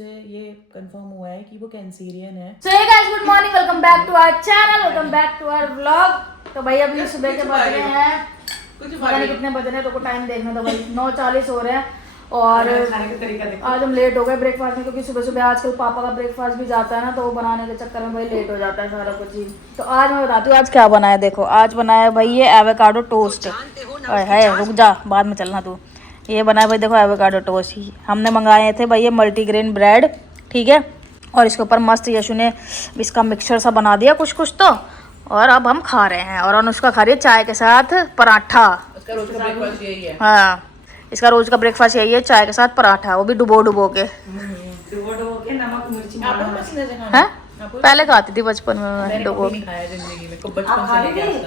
ये कंफर्म हुआ है कि वो कैंसेरियन है। So hey guys, good morning, welcome back to our channel, welcome back to our vlog। तो भाई अभी सुबह के बज रहे हैं, पता नहीं कितने बज रहे हैं, तो को टाइम देखना तो भाई 9:40 हो रहे हैं। और आज हम लेट हो गए ब्रेकफास्ट में, क्योंकि सुबह सुबह आजकल पापा का ब्रेकफास्ट भी जाता है ना, तो वो बनाने के चक्कर में भाई लेट हो जाता है सारा कुछ ही। तो आज मैं बताती हूँ आज क्या बनाया। देखो आज बनाया भाई ये एवोकाडो टोस्ट है। रुक जा, बाद में चलना तू। ये बनाया भाई, देखो एवोकाडो टोस्ट ही हमने मंगाए थे भाई, ये मल्टीग्रेन ब्रेड, ठीक है। और इसके ऊपर मस्त यशु ने इसका मिक्सचर सा बना दिया कुछ कुछ तो, और अब हम खा रहे हैं। और अनुष्का खा रही है चाय के साथ पराठा। इसका रोज का ब्रेकफास्ट यही है। हाँ, इसका रोज का ब्रेकफास्ट यही है, चाय के साथ पराठा, वो भी डुबो डुबो के। नमक मिर्ची हैं? पहले खाती थी बचपन में डुबो के।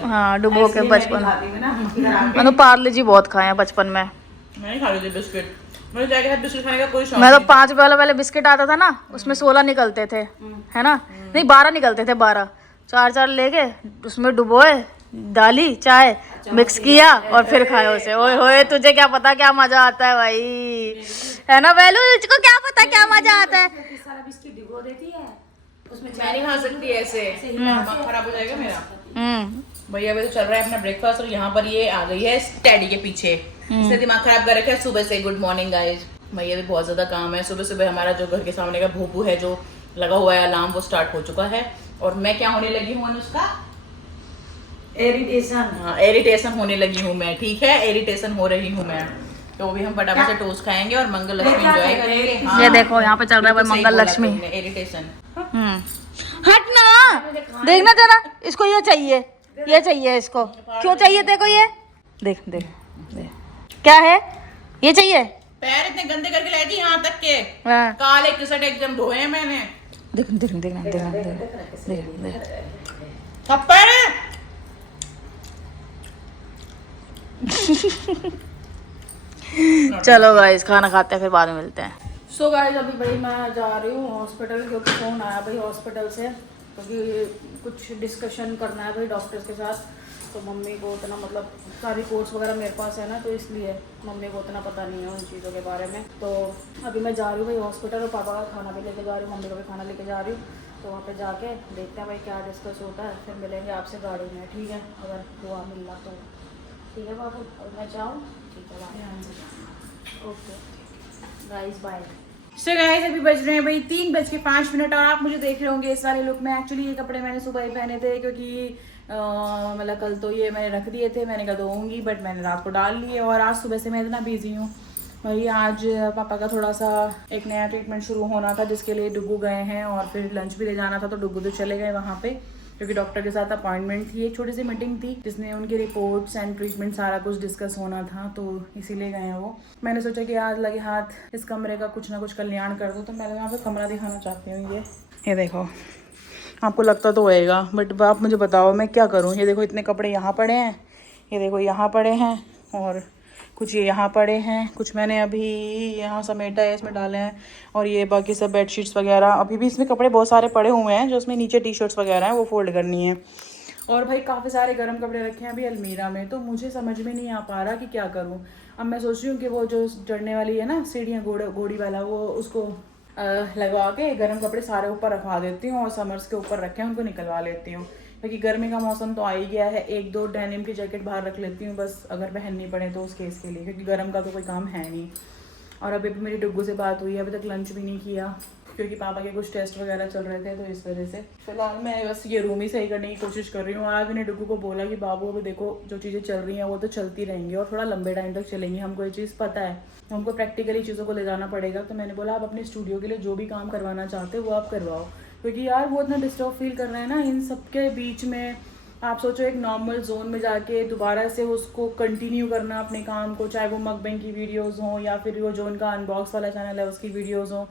हाँ डुबो के बचपन में। मैंने पार्ले जी बहुत खाए हैं बचपन में। मैं खा रही थी बिस्किट, मुझे चाय के साथ बिस्किट खाने का कोई शौक मैं तो नहीं। 5 रुपए वाला पहले बिस्किट आता था ना, उसमें 16 निकलते थे, है ना? नहीं 12 निकलते थे, 12 4 लेके उसमें डुबोए, डाली चाय, मिक्स किया और फिर खाए उसे। ओए होए, तुझे क्या पता क्या मजा आता है भाई, है ना वैलू? तुझको क्या पता क्या मजा आता है? मैं नहीं खा सकती ऐसे, दिमाग खराब हो जाएगा मेरा। भैया अभी तो चल रहा है अपना ब्रेकफास्ट, और यहाँ पर ये आ गई है टैडी के पीछे, इसने दिमाग खराब कर रखा है सुबह से। Good morning guys. भैया भी बहुत ज्यादा काम है सुबह सुबह। हमारा जो घर के सामने का भूपू है जो लगा हुआ है अलार्म, वो स्टार्ट हो चुका है। और मैं क्या होने लगी हूँ अनुष्का? इरिटेशन। हाँ इरिटेशन होने लगी हूँ मैं, ठीक है, इरिटेशन हो रही हूँ मैं। तो अभी हम फटाफट से टोस्ट खाएंगे और मंगल लक्ष्मी एंजॉय करेंगे। हाँ, ये देखो यहाँ पे चल रहा है भाई मंगल लक्ष्मी। इरिटेशन। हट ना, देखना जरा, इसको ये चाहिए, ये चाहिए इसको। क्यों चाहिए तेरे को ये? देख देख देख, क्या है ये चाहिए? पैर इतने गंदे करके लाई थी यहाँ तक के, हाँ। काले किसट एकदम धोए हैं मैंने। देख देख देख देख देख देख। थप्पड़। चलो गाइस खाना खाते हैं, फिर बाद में मिलते हैं। सो गाइस अभी भाई मैं जा रही हूँ हॉस्पिटल, क्योंकि फ़ोन आया भाई हॉस्पिटल से, क्योंकि कुछ डिस्कशन करना है भाई डॉक्टर्स के साथ। तो मम्मी को उतना मतलब सारी कोर्स वगैरह मेरे पास है ना, तो इसलिए मम्मी को उतना पता नहीं है उन चीज़ों के बारे में। तो अभी मैं जा रही हूँ भाई हॉस्पिटल, और पापा का खाना भी लेके जा रही हूँ, मम्मी का भी खाना लेके जा रही हूँ। तो वहाँ पे जाके देखते हैं भाई क्या डिस्कस होता है, फिर मिलेंगे आपसे गाड़ी में, ठीक है? अगर हुआ मिलना तो ठीक है बाबू, और मैं चाहूँ ठीक है, okay guys bye. So guys अभी बज रहे हैं भाई 3:05, और आप मुझे देख रहे होंगे इस वाले लुक में। एक्चुअली ये कपड़े मैंने सुबह ही पहने थे, क्योंकि मतलब कल तो ये मैंने रख दिए थे, मैंने कहा धोऊंगी, बट मैंने रात को डाल लिए। और आज सुबह से मैं इतना बिजी हूँ भाई। आज पापा का थोड़ा सा एक नया ट्रीटमेंट शुरू होना था, जिसके लिए डुगू गए हैं, और फिर लंच भी ले जाना था, तो डुगू तो चले गए वहाँ पे, क्योंकि डॉक्टर के साथ अपॉइंटमेंट थी। एक छोटी सी मीटिंग थी जिसमें उनकी रिपोर्ट्स एंड ट्रीटमेंट सारा कुछ डिस्कस होना था, तो इसीलिए गए हैं वो। मैंने सोचा कि आज लगे हाथ इस कमरे का कुछ ना कुछ कल्याण कर दूँ, तो मैं यहाँ पे कमरा दिखाना चाहती हूँ। ये देखो, आपको लगता तो होएगा, बट आप मुझे बताओ मैं क्या करूँ। ये देखो इतने कपड़े यहाँ पड़े हैं, ये देखो यहाँ पड़े हैं, और कुछ ये यहाँ पड़े हैं, कुछ मैंने अभी यहाँ समेटा है, इसमें डाले हैं, और ये बाकी सब बेडशीट्स वगैरह। अभी भी इसमें कपड़े बहुत सारे पड़े हुए हैं, जो इसमें नीचे टी शर्ट्स वगैरह हैं वो फोल्ड करनी है। और भाई काफ़ी सारे गर्म कपड़े रखे हैं अभी अलमीरा में, तो मुझे समझ में नहीं आ पा रहा कि क्या करूँ। अब मैं सोच रही हूँ कि वो जो चढ़ने वाली है ना सीढ़ियाँ, घोड़ी वाला, वो उसको लगवा के गर्म कपड़े सारे ऊपर रखवा देती हूँ, और समर्स के ऊपर रखे हैं उनको निकलवा लेती हूँ, क्योंकि गर्मी का मौसम तो आ ही गया है। 1-2 डेनिम की जैकेट बाहर रख लेती हूँ बस, अगर पहननी पड़े तो उस केस के लिए, क्योंकि गर्म का तो कोई काम है नहीं। और अभी मेरी डुग्गू से बात हुई है, अभी तक लंच भी नहीं किया, क्योंकि पापा के कुछ टेस्ट वगैरह चल रहे थे, तो इस वजह से फिलहाल मैं बस ये रूम ही सही करने की कोशिश कर रही हूँ। और आज मैंने डुग्गू को बोला कि बाबू अभी देखो जो चीज़ें चल रही हैं वो तो चलती रहेंगी, और थोड़ा लंबे टाइम तक चलेंगी, हमको ये चीज़ पता है, हमको प्रैक्टिकली चीज़ों को ले जाना पड़ेगा। तो मैंने बोला आप अपने स्टूडियो के लिए जो भी काम करवाना चाहते हो वो आप करवाओ, क्योंकि यार वो इतना डिस्टर्ब फील कर रहे हैं ना इन सबके बीच में। आप सोचो एक नॉर्मल जोन में जाके दोबारा से उसको कंटिन्यू करना अपने काम को, चाहे वो मकबैंग की वीडियोस हों, या फिर वो जो उनका अनबॉक्स वाला चैनल है उसकी वीडियोस हों,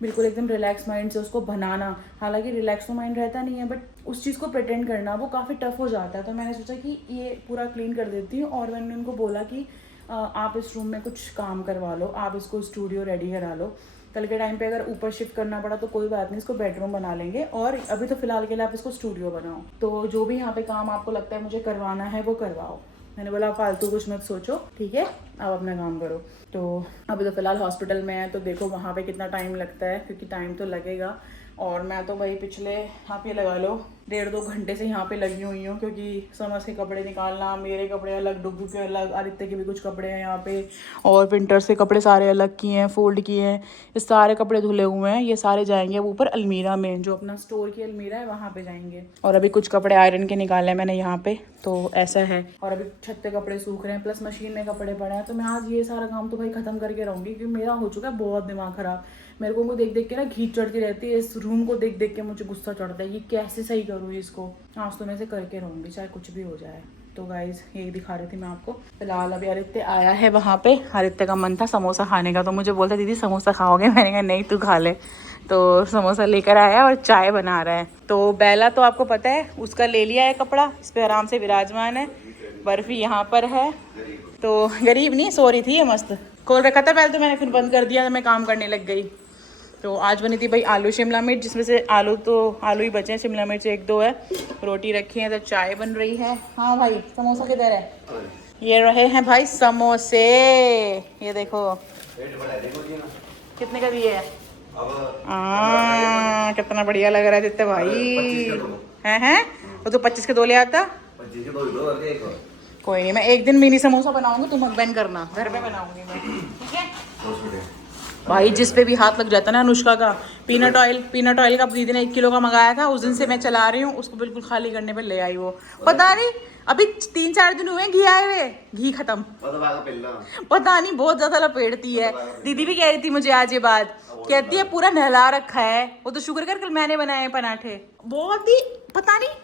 बिल्कुल एकदम रिलैक्स माइंड से उसको बनाना। हालांकि रिलैक्स तो माइंड रहता नहीं है, बट उस चीज़ को प्रिटेंड करना वो काफ़ी टफ हो जाता है। तो मैंने सोचा कि ये पूरा क्लीन कर देती हूँ, और मैंने उनको बोला कि आप इस रूम में कुछ काम करवा लो, आप इसको स्टूडियो रेडी करा लो, कल के टाइम पे अगर ऊपर शिफ्ट करना पड़ा तो कोई बात नहीं, इसको बेडरूम बना लेंगे, और अभी तो फिलहाल के लिए आप इसको स्टूडियो बनाओ। तो जो भी यहाँ पे काम आपको लगता है मुझे करवाना है वो करवाओ। मैंने बोला फालतू कुछ मत सोचो, ठीक है, आप अपना काम करो। तो अभी तो फिलहाल हॉस्पिटल में है, तो देखो वहाँ पे कितना टाइम लगता है, क्योंकि टाइम तो लगेगा। और मैं तो भाई पिछले आप ये लगा लो 1.5-2 घंटे से यहाँ पे लगी हुई हूँ, क्योंकि समझ के कपड़े निकालना, मेरे कपड़े अलग, डुग्गू के अलग, आदित्य के भी कुछ कपड़े हैं यहाँ पे, और विंटर्स के कपड़े सारे अलग किए हैं, फोल्ड किए हैं। ये सारे कपड़े धुले हुए हैं, ये सारे जाएंगे अब ऊपर अलमीरा में, जो अपना स्टोर की अलमीरा है वहाँ पे जाएंगे। और अभी कुछ कपड़े आयरन के निकाले हैं मैंने यहाँ पे, तो ऐसा है। और अभी छत पे कपड़े सूख रहे हैं, प्लस मशीन में कपड़े पड़े हैं। तो मैं आज ये सारा काम तो भाई खत्म करके रहूँगी, क्योंकि मेरा हो चुका है बहुत दिमाग खराब। मेरे को देख देख के ना घीच चढ़ती रहती है, इस रूम को देख देख के मुझे गुस्सा चढ़ता है, ये कैसे सही करूँ इसको। आज तो मैं इसे करके रहूँगी, चाहे कुछ भी हो जाए। तो गाइज यही दिखा रही थी मैं आपको। फिलहाल अभी आदित्य आया है वहाँ पे, आदित्य का मन था समोसा खाने का, तो मुझे बोलता दीदी समोसा खाओगे, मैंने कहा नहीं तू खा ले। तो समोसा लेकर आया और चाय बना रहा है। तो बेला तो आपको पता है उसका ले लिया है कपड़ा, इस पर आराम से विराजमान है। बर्फी यहाँ पर है, तो गरीब नहीं सो रही थी, ये मस्त खोल रखा था पहले, तो मैंने फिर बंद कर दिया, तो मैं काम करने लग गई। तो आज बनी थी भाई आलू शिमला मिर्च, जिसमें से आलू ही बचे हैं, शिमला मिर्च 1-2 है, रोटी रखी है, तो चाय बन रही है। हाँ भाई समोसा किधर है? ये रहे हैं भाई समोसे, ये देखो कितने का दिए है। कितना बढ़िया लग रहा है जितने भाई हैं। वो तो 25 के 2 ले आता। कोई नहीं, मैं एक दिन मिनी समोसा बनाऊंगी, तुम मकबैन करना, घर पे बनाऊंगी मैं, ठीक है भाई। जिस पे भी हाथ लग जाता है ना, अनुष्का का पीनट ऑयल का दीदी ने 1 किलो का मंगाया था, उस दिन से मैं चला रही हूँ उसको, बिल्कुल खाली करने पे ले आई वो। पता नहीं अभी 3-4 दिन हुए घी आए हुए, घी खत्म, पता नहीं बहुत ज्यादा लपेटती है। दीदी भी कह रही थी मुझे आज ये बात, कहती है पूरा नहला रखा है। वो तो शुक्र कर कल मैंने बनाए पराठे, बहुत ही पता नहीं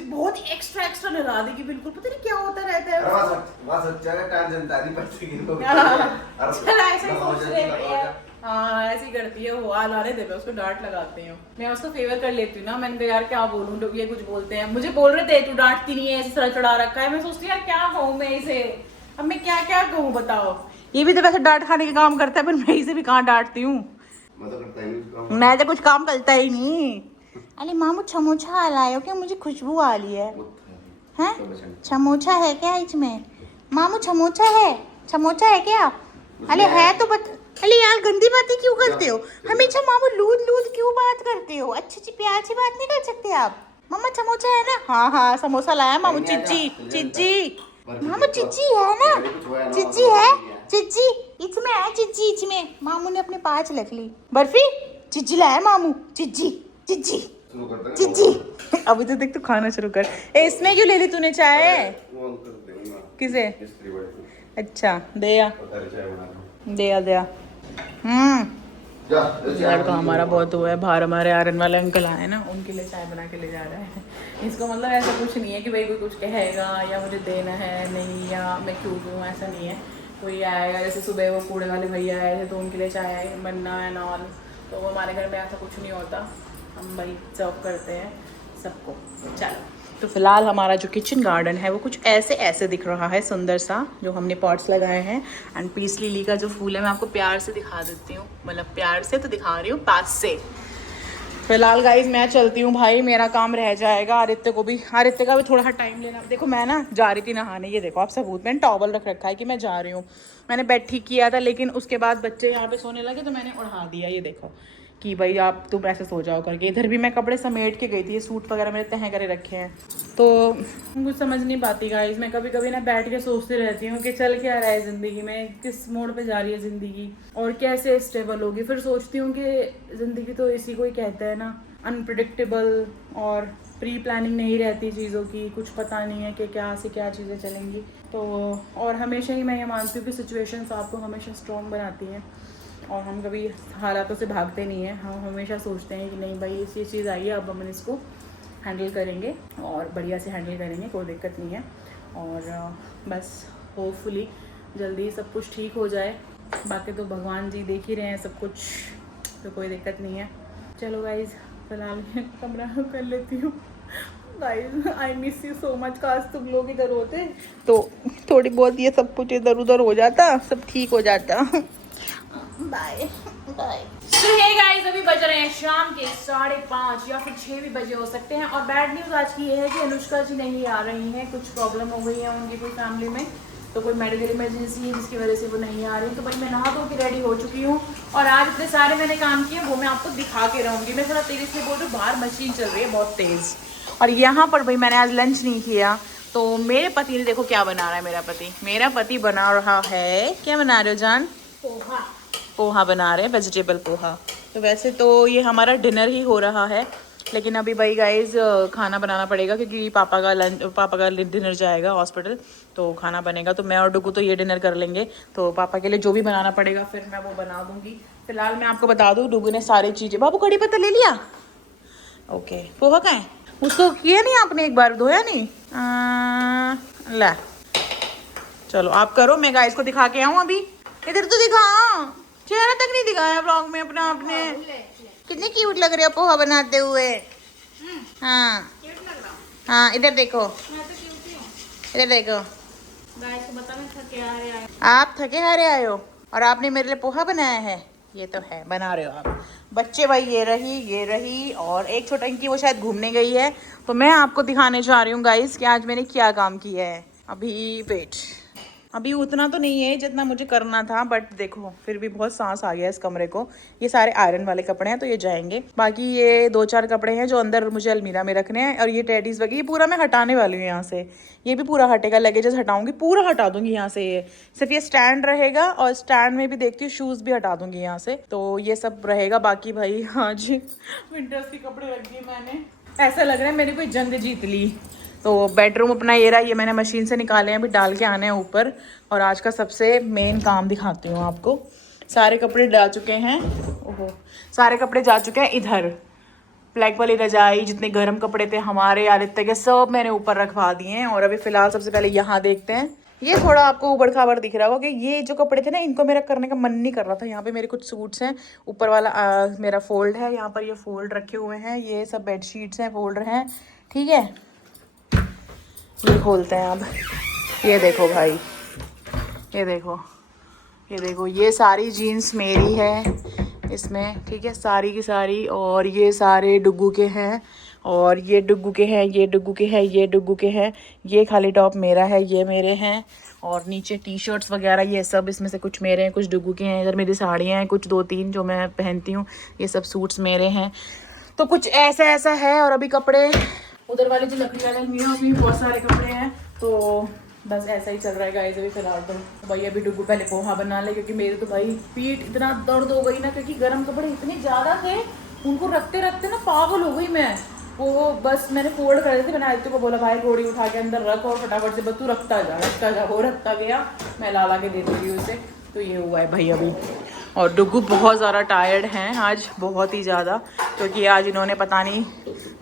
बहुत एक्स्ट्रा नहला देगी, बिल्कुल पता नहीं क्या होता रहता है। हाँ ऐसे ही करती है वो, आने दे, उसको डांट लगाते हैं, मैं उसको फेवर कर लेती हूँ ना। मैंने कहा यार क्या बोलूं, लोग ये कुछ बोलते हैं, मुझे बोल रहे थे तू डांटती नहीं है, ऐसे सर चढ़ा रखा है। मैं सोचती हूँ यार क्या कहूँ मैं इसे, अब मैं क्या क्या कहूँ बताओ। ये भी तो वैसे डांट खाने के काम करता है, पर मैं इसे भी कहाँ डांटती हूँ, मैं तो कुछ काम करता ही नहीं। अरे मामू समोसा लाए हो क्या, मुझे खुशबू आ रही है। हैं समोसा है क्या इसमें? मामू समोसा है क्या? अरे है तो अरे यार गंदी बातें क्यों करते हो हमेशा, मामू लूद क्यों बात करते हो, अच्छी प्यार से बात नहीं कर सकते आप। मामा समोसा है ना? हाँ समोसा लाया मामू। चिज्जी मामू चिज्जी है ना? चिज्जी है, चिज्जी इसमें है, चिज्जी मामू ने अपने 5 लिख ली। बर्फी चिज्जी लाया मामू, चिज्जी अभी तो देख तू खाना शुरू कर। इसमें क्यों ले ली तूने चाय? किसे? अच्छा दे यार। तो हमारा बहुत हुआ है बाहर, हमारे आयरन वाले अंकल आए ना, उनके लिए चाय बना के ले जा रहा है। इसको मतलब ऐसा कुछ नहीं है कि भाई कोई कुछ कहेगा या मुझे देना है नहीं, या मैं क्यों दूँ, ऐसा नहीं है। कोई आएगा, जैसे सुबह वो कूड़े वाले भैया आए थे, तो उनके लिए चाय बनना है नॉल, तो हमारे घर में ऐसा कुछ नहीं होता, हम भाई सर्व करते हैं सबको। चलो तो फिलहाल हमारा जो किचन गार्डन है वो कुछ ऐसे दिख रहा है, सुंदर सा, जो हमने पॉट्स लगाए हैं। एंड पीस लिली का जो फूल है मैं आपको प्यार से दिखा देती हूँ, मतलब प्यार से तो दिखा रही हूँ, पास से। फिलहाल गाइज मैं चलती हूँ भाई, मेरा काम रह जाएगा। आदित्य का भी थोड़ा टाइम लेना। देखो मैं ना जा रही थी नहाने, ये देखो आप सबूत, मैंने टॉवल रख रखा है कि मैं जा रही हूँ। मैंने बेड ठीक किया था, लेकिन उसके बाद बच्चे यहाँ पे सोने लगे तो मैंने उड़ा दिया, ये देखो कि भाई आप तुम ऐसे सो जाओ करके। इधर भी मैं कपड़े समेट के गई थी, ये सूट वगैरह मेरे तह करे रखे हैं, तो कुछ समझ नहीं पाती गाइस। मैं कभी कभी ना बैठ के सोचती रहती हूँ कि चल क्या रहा है ज़िंदगी में, किस मोड़ पे जा रही है ज़िंदगी और कैसे स्टेबल होगी। फिर सोचती हूँ कि ज़िंदगी तो इसी को ही कहते हैं ना, अनप्रिडिक्टेबल, और प्री प्लानिंग नहीं रहती चीज़ों की, कुछ पता नहीं है कि क्या से क्या चीज़ें चलेंगी। तो और हमेशा ही मैं ये मानती हूँ कि सिचुएशंस आपको हमेशा स्ट्रॉन्ग बनाती हैं, और हम कभी हालातों से भागते नहीं हैं। हम हमेशा सोचते हैं कि नहीं भाई ये चीज़ आई है, अब हम इसको हैंडल करेंगे और बढ़िया से हैंडल करेंगे, कोई दिक्कत नहीं है। और बस होपफुली जल्दी सब कुछ ठीक हो जाए। बाकी तो भगवान जी देख ही रहे हैं सब कुछ, तो कोई दिक्कत नहीं है। चलो गाइज़ फिलहाल मैं कमरा कर लेती हूँ। Guys I miss you so much, काश तुम लोग इधर होते तो थोड़ी बहुत ये सब कुछ इधर उधर हो जाता, सब ठीक हो जाता। Bye bye. तो हे गाइस अभी बज रहे हैं शाम के 5:30 या फिर 6 भी बजे हो सकते हैं। और बैड न्यूज़ आज की ये है कि अनुष्का जी नहीं आ रही हैं, कुछ प्रॉब्लम हो गई है उनकी कोई फैमिली में, तो कोई मेडिकल इमरजेंसी है जिसकी वजह से वो नहीं आ रही। तो भाई मैं नहा धो के रेडी हो चुकी हूँ और आज इतने सारे मैंने काम किए वो मैं आपको दिखा के रहूँगी। मैं थोड़ा तेज़ से बोल रही हूँ, बाहर मशीन चल रही है बहुत तेज़। और यहाँ पर भाई मैंने आज लंच नहीं किया, तो मेरे पति ने देखो क्या बना रहा है। मेरा पति बना रहा है, क्या बना रहे हो जान? पोहा बना रहे हैं, वेजिटेबल पोहा। तो वैसे तो ये हमारा डिनर ही हो रहा है, लेकिन अभी भाई गाइज खाना बनाना पड़ेगा क्योंकि पापा का डिनर जाएगा हॉस्पिटल, तो खाना बनेगा। तो मैं और डुगू तो ये डिनर कर लेंगे, तो पापा के लिए जो भी बनाना पड़ेगा फिर मैं वो बना दूंगी। फिलहाल मैं आपको बता दूँ, डुगू ने सारी चीज़ें, बाबू कड़ी पत्ता ले लिया, ओके। पोहा कहाँ है? उसको किया नहीं आपने, एक बार धोया नहीं? ला चलो आप करो, मैं गाइस को दिखा के आऊँ अभी। इधर तो दिखा, चेहरा तक नहीं दिखाया ब्लॉग में अपना आपने। कितने क्यूट लग रहे हो पोहा बनाते हुए। हाँ हाँ, इधर देखो, इधर देखो। आप थके हारे आए हो और आपने मेरे लिए पोहा बनाया है। ये तो है, बना रहे हो आप बच्चे भाई। ये रही और एक छोटा इनकी वो शायद घूमने गई है। तो मैं आपको दिखाने जा रही हूँ गाइस कि आज मैंने क्या काम किया है। अभी उतना तो नहीं है जितना मुझे करना था, बट देखो फिर भी बहुत सांस आ गया इस कमरे को। ये सारे आयरन वाले कपड़े हैं तो ये जाएंगे। बाकी ये 2-4 कपड़े हैं जो अंदर मुझे अलमीरा में रखने हैं, और ये टेडीज वगैरह ये पूरा मैं हटाने वाली हूँ यहाँ से। ये भी पूरा हटेगा, लगेजेस हटाऊंगी, पूरा हटा दूंगी यहाँ से। ये सिर्फ ये स्टैंड रहेगा, और स्टैंड में भी देखती हूँ शूज़ भी हटा दूंगी यहाँ से, तो ये सब रहेगा। बाकी भाई हाँ जी, विंटर्स के कपड़े रख दिए मैंने, ऐसा लग रहा है मैंने कोई जंग जीत ली। तो बेडरूम अपना ये रहा, ये मैंने मशीन से निकाले हैं, अभी डाल के आने हैं ऊपर। और आज का सबसे मेन काम दिखाती हूँ आपको। सारे कपड़े जा चुके हैं, ओहो सारे कपड़े जा चुके हैं इधर। ब्लैक वाली रजाई, जितने गर्म कपड़े थे हमारे आदित्य के, सब मैंने ऊपर रखवा दिए हैं। और अभी फ़िलहाल सबसे पहले यहाँ देखते हैं। ये थोड़ा आपको उबड़ खाबड़ दिख रहा होगा कि ये जो कपड़े थे ना, इनको मेरा करने का मन नहीं कर रहा था। यहाँ पे मेरे कुछ सूट्स हैं, ऊपर वाला मेरा फोल्ड है, यहाँ पर ये फोल्ड रखे हुए हैं, ये सब बेडशीट्स हैं, फोल्डर हैं, ठीक है। ये खोलते हैं अब। ये देखो भाई, ये देखो ये सारी जीन्स मेरी है इसमें, ठीक है, सारी की सारी। और ये सारे डुग्गू के हैं, और ये डुग्गू के हैं, ये डुग्गू के हैं, ये डुग्गू के हैं। ये खाली टॉप मेरा है, ये मेरे हैं। और नीचे टी शर्ट्स वगैरह ये सब इसमें से कुछ मेरे हैं, कुछ डुग्गू के हैं। इधर मेरी साड़ियाँ हैं कुछ 2-3 जो मैं पहनती हूँ, ये सब सूट्स मेरे हैं। तो कुछ ऐसा है। और अभी कपड़े उधर वाले जो लकड़ी वाले अलमीरा, उसमें बहुत सारे कपड़े हैं। तो बस ऐसा ही चल रहा है गाइस अभी फिलहाल। तो भाई अभी डुग्गू पहले पोहा बना ले, क्योंकि मेरे तो भाई पीठ इतना दर्द हो गई ना, क्योंकि गर्म कपड़े इतने ज़्यादा थे, उनको रखते रखते ना पागल हो गई मैं। वो बस मैंने फोल्ड कर देते, मैंने आदित्य को बोला भाई घोड़ी उठा के अंदर रख और फटाफट से बस तू रखता जा। वो रखता गया, मैं ला के दे दूँगी उसे। तो ये हुआ है भाई अभी। और डुग्गू बहुत ज़्यादा टायर्ड हैं आज, बहुत ही ज़्यादा, क्योंकि आज इन्होंने पता नहीं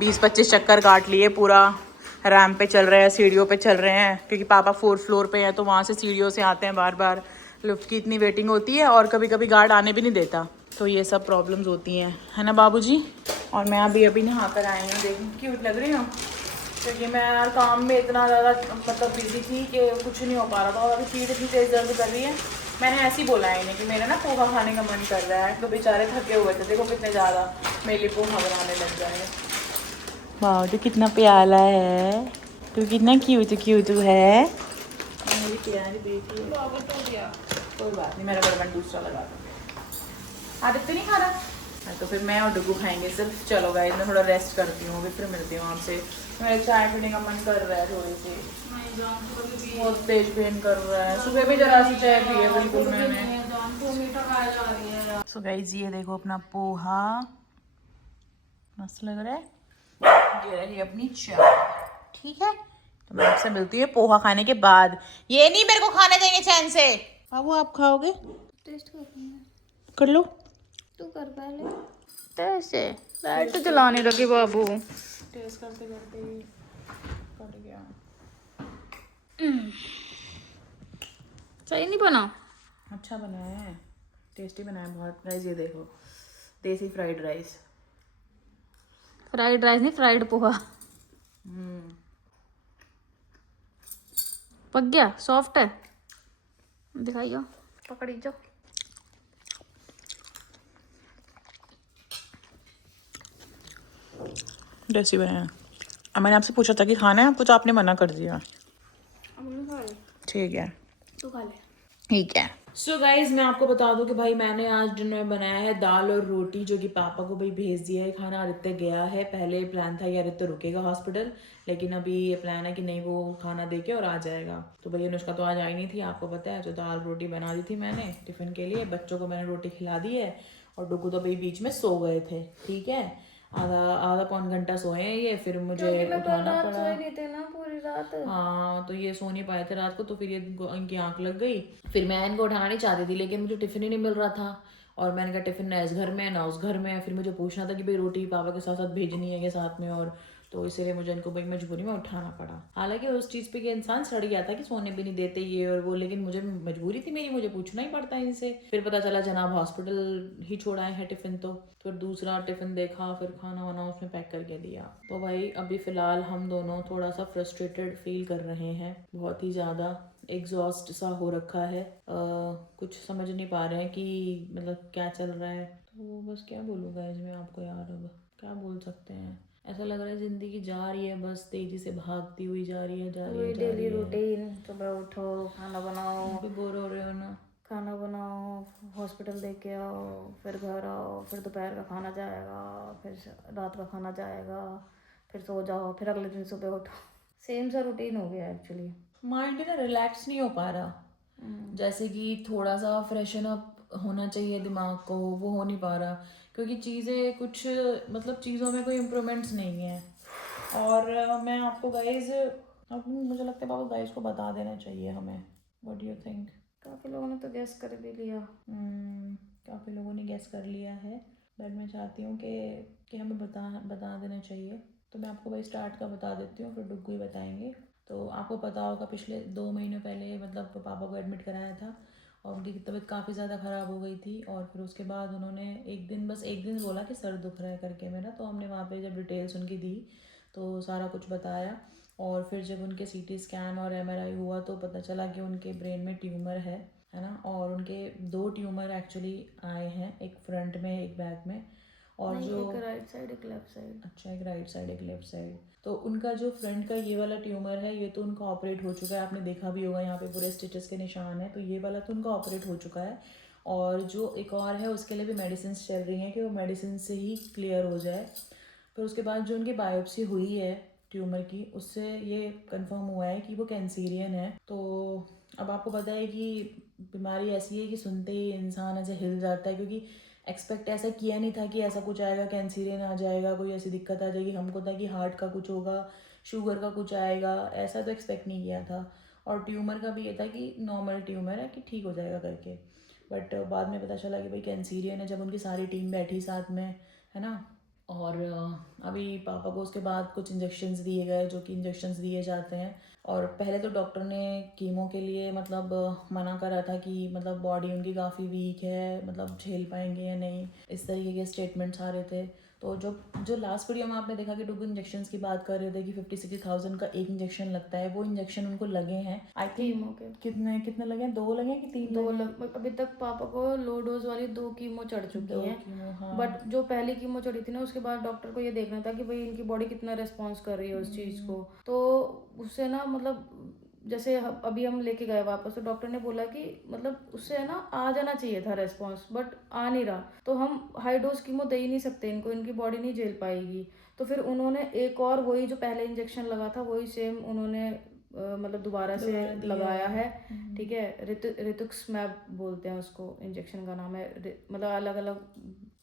20-25 चक्कर काट लिए। पूरा रैंप पे चल रहे हैं, सीढ़ियों पे चल रहे हैं, क्योंकि पापा 4th फ्लोर पे हैं, तो वहाँ से सीढ़ियों से आते हैं बार बार। लिफ्ट की इतनी वेटिंग होती है, और कभी कभी गार्ड आने भी नहीं देता, तो ये सब प्रॉब्लम्स होती हैं, है ना बाबूजी। और मैं अभी नहा कर आई हूँ, देखिए क्यूट लग रही हूँ, क्योंकि मैं यार काम में इतना ज़्यादा मतलब बिजी थी कि कुछ नहीं हो पा रहा था। और अभी पीठ इतनी तेज़ दर्द कर रही है। मैंने ऐसे ही बोला है इन्हें कि मेरा ना पोहा खाने का मन कर रहा है, तो बेचारे थके हुए थे, देखो कितने ज़्यादा मेरे लिए पोहा बनाने लग जाए। वाह तू कितना प्याला है, तू कितना क्यूट है मेरी प्यारी बेटी। कोई बात नहीं, मेरा बर्तन दूसरा लगा दो। आदित्य नहीं खाना, तो फिर मैं और डुग्गू खाएंगे सिर्फ। चलो गाइस मैं थोड़ा रेस्ट करती हूँ, अभी फिर मिलती हूँ आपसे। मेरा चाय पीने का मन कर रहा है थोड़ी सी, बहुत तेज पेन कर रहा है। सुबह भी जरा सी चाय पी है बिल्कुल मैंने। सो गाइस ये देखो अपना पोहा, मस्त लग रहा है। ये रही अपनी चाय, ठीक है। तो मैं आपसे मिलती हूँ पोहा खाने के बाद। ये नहीं मेरे को खाने देंगे चैन से। बाबू आप खाओगे? टेस्ट कर लो, तू कर पहले। कैसे लाइट तो चलाने लगे बाबू। टेस्ट करते करते ही कट गया। सही नहीं बना? अच्छा बना है, टेस्टी बना है बहुत गाइस। ये देखो देसी फ्राइड राइस। फ्राइड राइस नहीं, फ्राइड पोहा। पक गया, सॉफ्ट है, दिखाइयो, पकड़ी जो। जैसी बनाया। अब मैंने आपसे पूछा था कि खाना है आपको, तो आपने मना कर दिया। ठीक है, तू खा ले। ठीक है। सो गाइज मैं आपको बता दूं कि भाई मैंने आज डिनर में बनाया है दाल और रोटी, जो कि पापा को भाई भेज दिया है खाना। आदित्य गया है, पहले प्लान था कि आदित्य रुकेगा हॉस्पिटल, लेकिन अभी ये प्लान है कि नहीं, वो खाना दे के और आ जाएगा। तो भाई अनुष्का तो आज आई नहीं थी, आपको पता है। जो दाल रोटी बना दी थी मैंने टिफिन के लिए, बच्चों को मैंने रोटी खिला दी है, और डुगू तो भाई बीच में सो गए थे। ठीक है, आधा पौन घंटा सोए हैं ये, फिर मुझे उठाना पड़ा। सोए नहीं थे ना पूरी रात। हाँ, तो ये सो नहीं पाए थे रात को, तो फिर ये इनकी आंख लग गई। फिर मैं इनको उठाना नहीं चाहती थी, लेकिन मुझे टिफिन ही नहीं मिल रहा था, और मैंने कहा टिफिन ना इस घर में ना उस घर में। फिर मुझे पूछना था कि भाई रोटी पापा के साथ साथ भेजनी है के साथ में, और तो इसीलिए मुझे इनको भाई मजबूरी में उठाना पड़ा। हालांकि उस चीज़ पे कि इंसान सड़ गया था कि सोने भी नहीं देते ये और वो, लेकिन मुझे मजबूरी थी मेरी, मुझे पूछना ही पड़ता है इनसे। फिर पता चला जनाब हॉस्पिटल ही छोड़ाए हैं टिफिन, तो फिर दूसरा टिफिन देखा, फिर खाना वाना उसमें पैक करके दिया। तो भाई अभी फिलहाल हम दोनों थोड़ा सा फ्रस्ट्रेटेड फील कर रहे हैं, बहुत ही ज़्यादा एग्जॉस्ट सा हो रखा है। कुछ समझ नहीं पा रहे हैं कि मतलब क्या चल रहा है। तो बस क्या बोलूँगा इसमें आपको यार, अब क्या बोल सकते हैं। ऐसा लग रहा है जिंदगी जा रही है, बस तेजी से भागती हुई जा रही है, जा रही है, जा डेली रही है। रूटीन, सुबह उठो, खाना बनाओ, आप भी बोर हो रहे हो ना? खाना बनाओ, हॉस्पिटल देख के आओ, फिर घर आओ, फिर दोपहर का खाना जाएगा, फिर रात का खाना जाएगा, फिर सो जाओ, फिर अगले दिन सुबह उठो। सेम सा रूटीन हो गया एक्चुअली। माइंड ना रिलैक्स नहीं हो पा रहा, जैसे कि थोड़ा सा फ्रेशन अप होना चाहिए दिमाग को, वो हो नहीं पा रहा, क्योंकि चीज़ें कुछ मतलब चीज़ों में कोई इम्प्रूवमेंट्स नहीं है। और मैं आपको गाइज, अब मुझे लगता है बाबू गाइज को बता देना चाहिए हमें। What do you think? काफ़ी लोगों ने तो गैस कर भी लिया। काफ़ी लोगों ने गैस कर लिया है, बट मैं चाहती हूँ कि हमें बता देना चाहिए। तो मैं आपको भाई स्टार्ट का बता देती हूँ, फिर डुग्गू ही बताएंगे। तो आपको पता होगा पिछले 2 महीनों पहले मतलब पापा को एडमिट कराया था, और उनकी तबीयत काफ़ी ज़्यादा ख़राब हो गई थी। और फिर उसके बाद उन्होंने बस एक दिन बोला कि सर दुख रहा है करके मेरा, तो हमने वहाँ पे जब डिटेल्स उनकी दी तो सारा कुछ बताया। और फिर जब उनके सीटी स्कैन और MRI हुआ तो पता चला कि उनके ब्रेन में ट्यूमर है ना। और उनके 2 ट्यूमर एक्चुअली आए हैं, एक फ्रंट में एक बैक में, और नहीं, जो एक राइट साइड एक लेफ्ट साइड। अच्छा, एक राइट साइड एक लेफ्ट साइड। तो उनका जो फ्रंट का ये वाला ट्यूमर है, ये तो उनका ऑपरेट हो चुका है, आपने देखा भी होगा यहाँ पे पूरे स्टिचेस के निशान है, तो ये वाला तो उनका ऑपरेट हो चुका है। और जो एक और है उसके लिए भी मेडिसिन चल रही हैं कि वो मेडिसिन से ही क्लियर हो जाए। फिर उसके बाद जो उनकी बायोप्सी हुई है ट्यूमर की, उससे ये कंफर्म हुआ है कि वो कैंसीरियन है। तो अब आपको पता है कि बीमारी ऐसी है कि सुनते ही इंसान ऐसे हिल जाता है, क्योंकि एक्सपेक्ट ऐसा किया नहीं था कि ऐसा कुछ आएगा, कैंसीरियन आ जाएगा, कोई ऐसी दिक्कत आ जाएगी। हमको था कि हार्ट का कुछ होगा, शुगर का कुछ आएगा, ऐसा तो एक्सपेक्ट नहीं किया था। और ट्यूमर का भी ये था कि नॉर्मल ट्यूमर है कि ठीक हो जाएगा करके, बट बाद में पता चला कि भाई कैंसीरियन है, जब उनकी सारी टीम बैठी साथ में, है ना। और अभी पापा को उसके बाद कुछ इंजेक्शंस दिए गए, जो कि इंजेक्शंस दिए जाते हैं। और पहले तो डॉक्टर ने कीमो के लिए मतलब मना करा था कि मतलब बॉडी उनकी काफ़ी वीक है, मतलब झेल पाएंगे या नहीं, इस तरीके के स्टेटमेंट्स आ रहे थे। तो जो लास्ट वीडियो में आपने देखा कि डुगू इंजेक्शंस की बात कर रहे थे कि 50-60,000 का एक इंजेक्शन लगता है, वो इंजेक्शन उनको लगे हैं आई कीमो थिंक। के कितने लगे हैं? 2 लगे हैं कि 3 दो लगे? अभी तक पापा को लो डोज वाली 2 कीमो चढ़ चुकी 2 हैं। कीमो, हाँ। बट जो पहली कीमो चढ़ी थी ना, उसके बाद डॉक्टर को ये देखना था कि भाई इनकी बॉडी कितना रिस्पॉन्स कर रही है उस चीज़ को। तो उससे ना मतलब जैसे अभी हम लेके गए वापस, तो डॉक्टर ने बोला कि मतलब उससे है ना आ जाना चाहिए था रेस्पॉन्स, बट आ नहीं रहा। तो हम हाई डोज कीमो दे ही नहीं सकते इनको, इनकी बॉडी नहीं झेल पाएगी। तो फिर उन्होंने एक और वही जो पहले इंजेक्शन लगा था वही सेम उन्होंने मतलब दोबारा से लगाया है। ठीक है, रितुक्समैब बोलते हैं उसको, इंजेक्शन का नाम है। मतलब अलग अलग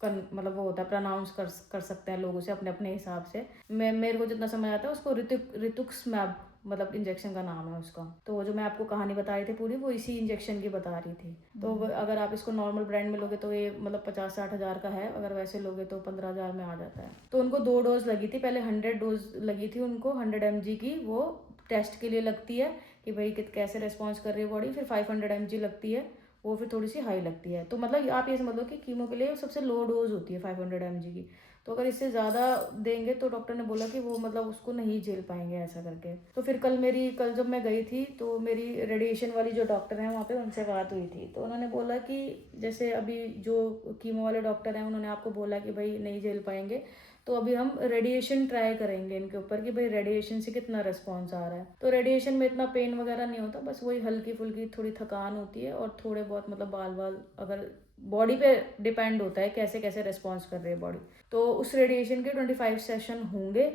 मतलब वो होता है, प्रोनाउंस कर सकते हैं लोग उसे अपने अपने हिसाब से। मेरे को जितना समझ आता है उसको रितुक्समैब मतलब इंजेक्शन का नाम है उसका। तो वो जो मैं आपको कहानी बता रही थी पूरी, वो इसी इंजेक्शन की बता रही थी। तो अगर आप इसको नॉर्मल ब्रांड में लोगे तो ये मतलब 50-60 हज़ार का है, अगर वैसे लोगे तो 15,000 में आ जाता है। तो उनको 2 डोज लगी थी, पहले 100 डोज लगी थी उनको, 100 mg की, वो टेस्ट के लिए लगती है कि भाई कैसे रिस्पॉन्स कर रही है बॉडी। फिर 500 mg लगती है, वो फिर थोड़ी सी हाई लगती है। तो मतलब आप ये समझ लो कि कीमो के लिए सबसे लो डोज होती है 500 mg की। तो अगर इससे ज़्यादा देंगे तो डॉक्टर ने बोला कि वो मतलब उसको नहीं झेल पाएंगे ऐसा करके। तो फिर कल जब मैं गई थी तो मेरी रेडिएशन वाली जो डॉक्टर हैं वहाँ पे उनसे बात हुई थी। तो उन्होंने बोला कि जैसे अभी जो कीमो वाले डॉक्टर हैं उन्होंने आपको बोला कि भाई नहीं झेल पाएंगे, तो अभी हम रेडिएशन ट्राई करेंगे इनके ऊपर कि भाई रेडिएशन से कितना रिस्पॉन्स आ रहा है। तो रेडिएशन में इतना पेन वगैरह नहीं होता, बस वही हल्की फुल्की थोड़ी थकान होती है और थोड़े बहुत मतलब बाल बाल अगर बॉडी पे डिपेंड होता है कैसे कैसे रिस्पॉन्स कर रही है बॉडी। तो उस रेडिएशन के 25 सेशन होंगे।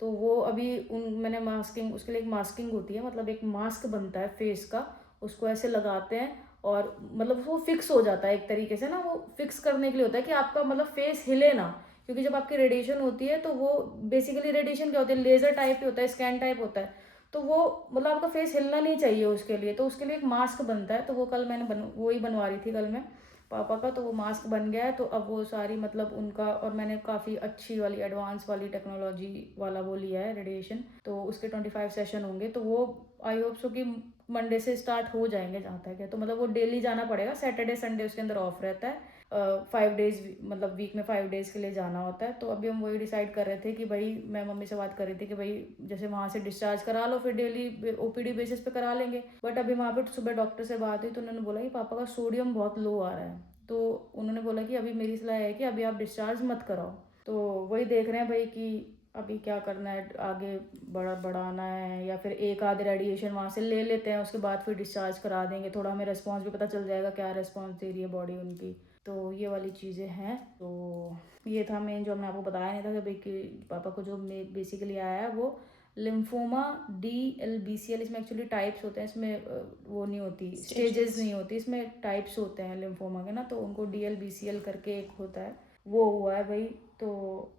तो वो अभी मैंने मास्किंग, उसके लिए एक मास्किंग होती है, मतलब एक मास्क बनता है फेस का, उसको ऐसे लगाते हैं और मतलब वो फिक्स हो जाता है एक तरीके से ना, वो फिक्स करने के लिए होता है कि आपका मतलब फेस हिले ना, क्योंकि जब आपकी रेडिएशन होती है तो वो बेसिकली रेडिएशन क्या होती है, लेजर टाइप ही होता है, स्कैन टाइप होता है, तो वो मतलब आपका फेस हिलना नहीं चाहिए उसके लिए, तो उसके लिए एक मास्क बनता है। तो वो कल मैंने वो ही बनवा रही थी कल मैं पापा का, तो वो मास्क बन गया है। तो अब वो सारी मतलब उनका, और मैंने काफ़ी अच्छी वाली एडवांस वाली टेक्नोलॉजी वाला वो लिया है रेडिएशन, तो उसके 25 सेशन होंगे। तो वो आई होप सो कि मंडे से स्टार्ट हो जाएंगे जहाँ तक है। तो मतलब वो डेली जाना पड़ेगा, सैटरडे संडे उसके अंदर ऑफ रहता है, 5 डेज मतलब वीक में 5 डेज के लिए जाना होता है। तो अभी हम वही डिसाइड कर रहे थे कि भाई, मैं मम्मी से बात कर रही थी कि भाई जैसे वहाँ से डिस्चार्ज करा लो, फिर डेली ओपीडी बेसिस पे करा लेंगे। बट अभी वहाँ पे सुबह डॉक्टर से बात हुई तो उन्होंने बोला कि पापा का सोडियम बहुत लो आ रहा है, तो उन्होंने बोला कि अभी मेरी सलाह है कि अभी आप डिस्चार्ज मत कराओ। तो वही देख रहे हैं भाई कि अभी क्या करना है, आगे बढ़ाना है या फिर एक आध रेडिएशन वहाँ से ले लेते हैं, उसके बाद फिर डिस्चार्ज करा देंगे, थोड़ा हमें रेस्पॉन्स भी पता चल जाएगा क्या रेस्पॉन्स दे रही है बॉडी उनकी। तो ये वाली चीज़ें हैं। तो ये था मेन जो हमने आपको बताया नहीं था कि भाई कि पापा को जो बेसिकली आया है वो लिम्फोमा DLBCL, इसमें एक्चुअली टाइप्स होते हैं, इसमें वो नहीं होती, स्टेजेस नहीं होती, इसमें टाइप्स होते हैं लिम्फोमा के ना, तो उनको DLBCL करके एक होता है, वो हुआ है भाई। तो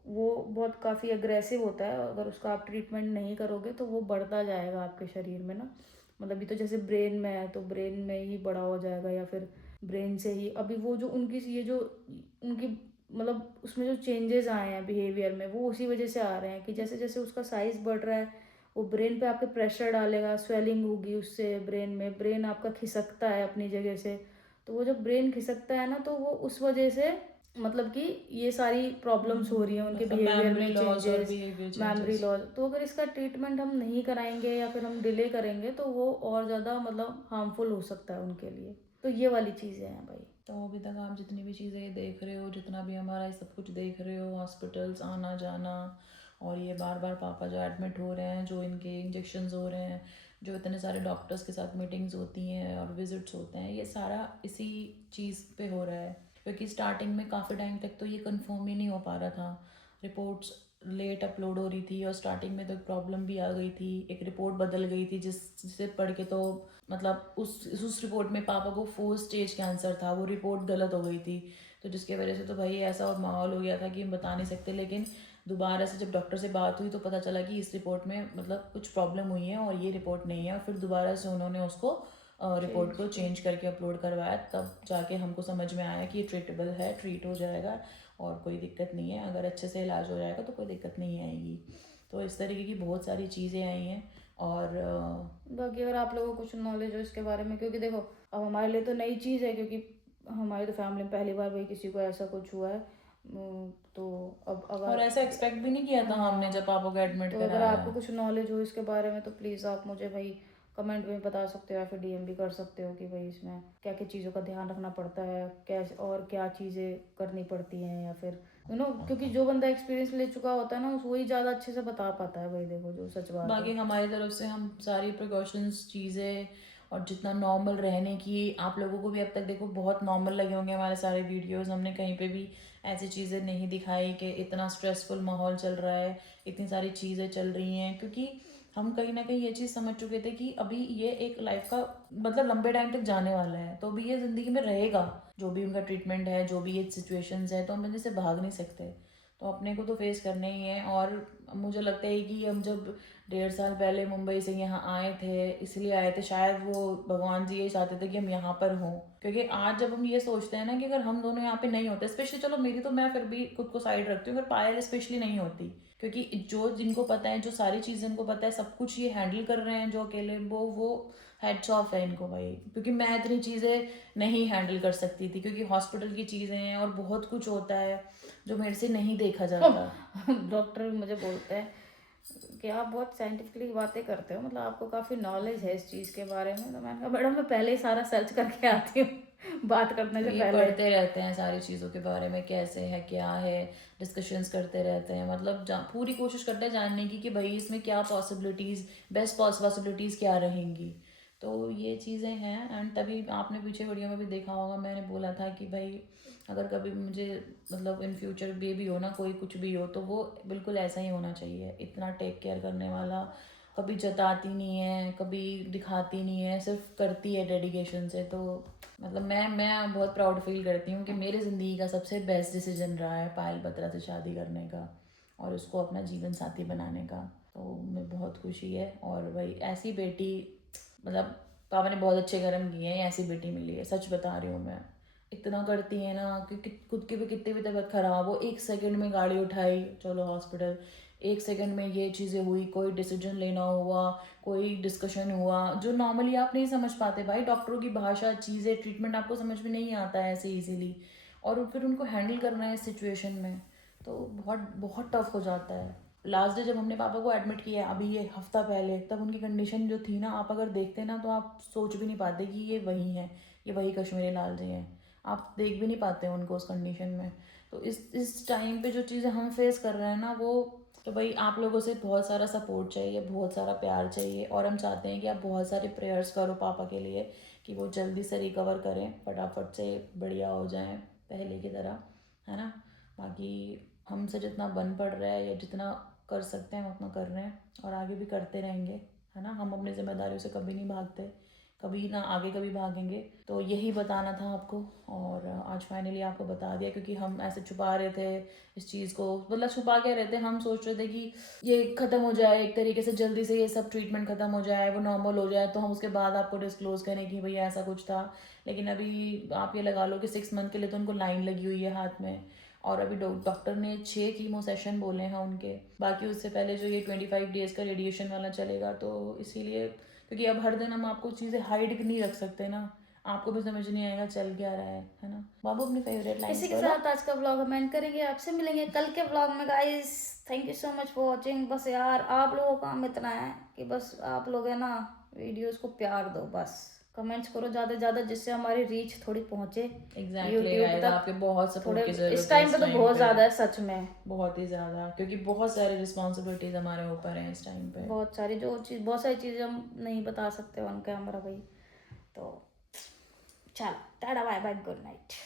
वो बहुत काफ़ी अग्रेसिव होता है, अगर उसका आप ट्रीटमेंट नहीं करोगे तो वो बढ़ता जाएगा आपके शरीर में ना, मतलब अभी तो जैसे ब्रेन में है तो ब्रेन में ही बड़ा हो जाएगा, या फिर ब्रेन से ही अभी वो जो उनकी ये जो उनकी मतलब उसमें जो चेंजेस आए हैं बिहेवियर में, वो उसी वजह से आ रहे हैं कि जैसे जैसे उसका साइज बढ़ रहा है वो ब्रेन पे आपके प्रेशर डालेगा, स्वेलिंग होगी उससे ब्रेन में, ब्रेन आपका खिसकता है अपनी जगह से। तो वो जब ब्रेन खिसकता है ना, तो वो उस वजह से मतलब कि ये सारी प्रॉब्लम्स हो रही हैं उनके बिहेवियर में, चेंजेस, मेमोरी लॉस। तो अगर इसका ट्रीटमेंट हम नहीं कराएंगे या फिर हम डिले करेंगे तो वो और ज़्यादा मतलब हार्मफुल हो सकता है उनके लिए। तो ये वाली चीज़ें हैं भाई। तो अभी तक आप जितनी भी चीज़ें देख रहे हो, जितना भी हमारा ये सब कुछ देख रहे हो, हॉस्पिटल्स आना जाना, और ये बार बार पापा जो एडमिट हो रहे हैं, जो इनके इंजेक्शन्स हो रहे हैं, जो इतने सारे डॉक्टर्स के साथ मीटिंग्स होती हैं और विजिट्स होते हैं, ये सारा इसी चीज़ पे हो रहा है। क्योंकि स्टार्टिंग में काफ़ी टाइम तक तो ये कंफर्म ही नहीं हो पा रहा था, रिपोर्ट्स लेट अपलोड हो रही थी, और स्टार्टिंग में तो एक प्रॉब्लम भी आ गई थी, एक रिपोर्ट बदल गई थी जिससे पढ़ के तो मतलब उस रिपोर्ट में पापा को 4 स्टेज कैंसर था, वो रिपोर्ट गलत हो गई थी। तो जिसके वजह से तो भाई ऐसा और माहौल हो गया था कि हम बता नहीं सकते। लेकिन दोबारा से जब डॉक्टर से बात हुई तो पता चला कि इस रिपोर्ट में मतलब कुछ प्रॉब्लम हुई है और ये रिपोर्ट नहीं है, और फिर दोबारा से उन्होंने उसको रिपोर्ट को चेंज करके अपलोड करवाया, तब जाके हमको समझ में आया कि ये ट्रीटेबल है, ट्रीट हो जाएगा और कोई दिक्कत नहीं है, अगर अच्छे से इलाज हो जाएगा तो कोई दिक्कत नहीं आएगी। तो इस तरीके की बहुत सारी चीज़ें आई हैं। और बाकी अगर आप लोगों को कुछ नॉलेज हो इसके बारे में, क्योंकि देखो अब हमारे लिए तो नई चीज़ है, क्योंकि हमारी तो फैमिली में पहली बार भाई किसी को ऐसा कुछ हुआ है, तो अब अगर और ऐसा एक्सपेक्ट भी नहीं किया था हमने जब पापा को एडमिट तो कराया। अगर आपको कुछ नॉलेज हो इसके बारे में तो प्लीज़ आप मुझे भाई कमेंट में बता सकते हो या फिर DM भी कर सकते हो कि भाई इसमें क्या क्या चीज़ों का ध्यान रखना पड़ता है, कैसे और क्या चीज़ें करनी पड़ती हैं, या फिर क्योंकि जो बंदा एक्सपीरियंस ले चुका होता है ना वही ज़्यादा अच्छे से बता पाता है भाई, देखो जो सच बात है। बाकी हमारी तरफ से हम सारी प्रिकॉशंस चीज़ें और जितना नॉर्मल रहने की, आप लोगों को भी अब तक देखो बहुत नॉर्मल लगे होंगे हमारे सारे वीडियोस, हमने कहीं पे भी ऐसी चीज़ें नहीं दिखाई कि इतना स्ट्रेसफुल माहौल चल रहा है, इतनी सारी चीज़ें चल रही हैं, क्योंकि हम कहीं ना कहीं ये चीज़ समझ चुके थे कि अभी ये एक लाइफ का मतलब लंबे टाइम तक जाने वाला है, तो अभी ये ज़िंदगी में रहेगा, जो भी उनका ट्रीटमेंट है, जो भी ये सिचुएशंस है, तो हम इनसे भाग नहीं सकते, तो अपने को तो फेस करना ही है। और मुझे लगता है कि हम जब 1.5 साल पहले मुंबई से यहाँ आए थे, इसलिए आए थे शायद वो भगवान जी ये चाहते थे कि हम यहाँ पर हों, क्योंकि आज जब हम ये सोचते हैं ना कि अगर हम दोनों यहाँ पे नहीं होते, स्पेशली चलो मेरी तो मैं फिर भी खुद को साइड रखती हूँ, अगर पायल स्पेशली नहीं होती, क्योंकि जो जिनको पता है, जो सारी चीज़ें इनको पता है, सब कुछ ये हैंडल कर रहे हैं जो अकेले, वो हेड्स ऑफ है इनको भाई, क्योंकि मैं इतनी चीज़ें नहीं हैंडल कर सकती थी, क्योंकि हॉस्पिटल की चीज़ें हैं और बहुत कुछ होता है जो मेरे से नहीं देखा जाता। डॉक्टर भी मुझे बोलते हैं कि आप बहुत साइंटिफिकली बातें करते हो, मतलब आपको काफ़ी नॉलेज है इस चीज़ के बारे में। तो मैंने कहा मैडम मैं पहले ही सारा सर्च करके आती हूँ। बात करने से ये पहले। पढ़ते रहते हैं सारी चीज़ों के बारे में, कैसे है क्या है, डिस्कशंस करते रहते हैं, मतलब पूरी कोशिश करते हैं जानने की कि भाई इसमें क्या पॉसिबिलिटीज़, बेस्ट पॉसिबिलिटीज़ क्या रहेंगी। तो ये चीज़ें हैं। एंड तभी आपने पीछे वीडियो में भी देखा होगा, मैंने बोला था कि भाई अगर कभी मुझे मतलब इन फ्यूचर बेबी हो ना, कोई कुछ भी हो, तो वो बिल्कुल ऐसा ही होना चाहिए, इतना टेक केयर करने वाला, कभी जताती नहीं है, कभी दिखाती नहीं है, सिर्फ करती है डेडिकेशन से। तो मतलब मैं बहुत प्राउड फील करती हूँ कि मेरी ज़िंदगी का सबसे बेस्ट डिसीजन रहा है पायल बत्रा से शादी करने का और उसको अपना जीवन साथी बनाने का। तो मैं बहुत खुशी है। और भाई ऐसी बेटी, मतलब पापा ने बहुत अच्छे कर्म किए हैं, ऐसी बेटी मिली है, सच बता रही हूँ मैं। इतना करती है ना कि खुद की भी कितनी भी तबीयत खराब हो, 1 सेकंड में गाड़ी उठाई, चलो हॉस्पिटल, 1 सेकंड में ये चीज़ें हुई, कोई डिसीजन लेना हुआ, कोई डिस्कशन हुआ जो नॉर्मली आप नहीं समझ पाते। भाई डॉक्टरों की भाषा, चीज़ें, ट्रीटमेंट आपको समझ में नहीं आता है ऐसे इजीली, और फिर उनको हैंडल करना है इस सिचुएशन में, तो बहुत बहुत टफ हो जाता है। लास्ट डे जब हमने पापा को एडमिट किया अभी ये हफ्ता पहले, तब उनकी कंडीशन जो थी ना, आप अगर देखते ना तो आप सोच भी नहीं पाते कि ये वही है, ये वही कश्मीरी लाल जी हैं। आप देख भी नहीं पाते उनको उस कंडीशन में। तो इस टाइम पे जो चीज़ें हम फेस कर रहे हैं ना, वो तो भाई आप लोगों से बहुत सारा सपोर्ट चाहिए, बहुत सारा प्यार चाहिए, और हम चाहते हैं कि आप बहुत सारे प्रेयर्स करो पापा के लिए कि वो जल्दी से रिकवर करें, फटाफट से बढ़िया हो जाएं पहले की तरह, है ना। बाकी हमसे जितना बन पड़ रहा है या जितना कर सकते हैं उतना कर रहे हैं, और आगे भी करते रहेंगे, है ना। हम अपनी जिम्मेदारियों से कभी नहीं भागते, कभी ना आगे कभी भागेंगे। तो यही बताना था आपको, और आज फाइनली आपको बता दिया, क्योंकि हम ऐसे छुपा रहे थे इस चीज़ को, मतलब छुपा के रहते, हम सोच रहे थे कि ये ख़त्म हो जाए एक तरीके से, जल्दी से ये सब ट्रीटमेंट ख़त्म हो जाए, वो नॉर्मल हो जाए, तो हम उसके बाद आपको डिस्क्लोज़ करें कि भैया ऐसा कुछ था। लेकिन अभी आप ये लगा लो कि 6 मंथ के लिए तो उनको लाइन लगी हुई है हाथ में, और अभी डॉक्टर ने 6 कीमो सेशन बोले हैं उनके, बाकी उससे पहले जो ये 25 डेज़ का रेडिएशन वाला चलेगा। तो इसीलिए, क्योंकि अब हर दिन हम आपको चीज़ें हाइड नहीं रख सकते ना, आपको भी समझ नहीं आएगा चल क्या रहा है ना। बाबू अपनी फेवरेट लाइन इसी के साथ आज का व्लॉग हम एंड करेंगे, आपसे मिलेंगे कल के व्लॉग में guys. Thank you so much for watching. बस यार आप लोगों का काम इतना है कि बस आप लोग है ना वीडियोस को प्यार दो, बस कमेंट्स करो ज़्यादा से ज़्यादा, जिससे हमारी रीच थोड़ी पहुंचे एग्जैक्टली, आपके बहुत सपोर्ट की जरूरत है इस टाइम पे तो बहुत ज़्यादा है सच में, बहुत ही ज़्यादा, क्योंकि बहुत सारी रिस्पॉन्सिबिलिटीज हमारे ऊपर हैं इस टाइम पे, बहुत सारी बहुत सारी चीज़ें हम नहीं बता सकते ऑन कैमरा भाई। तो चलो tata bye bye, good night.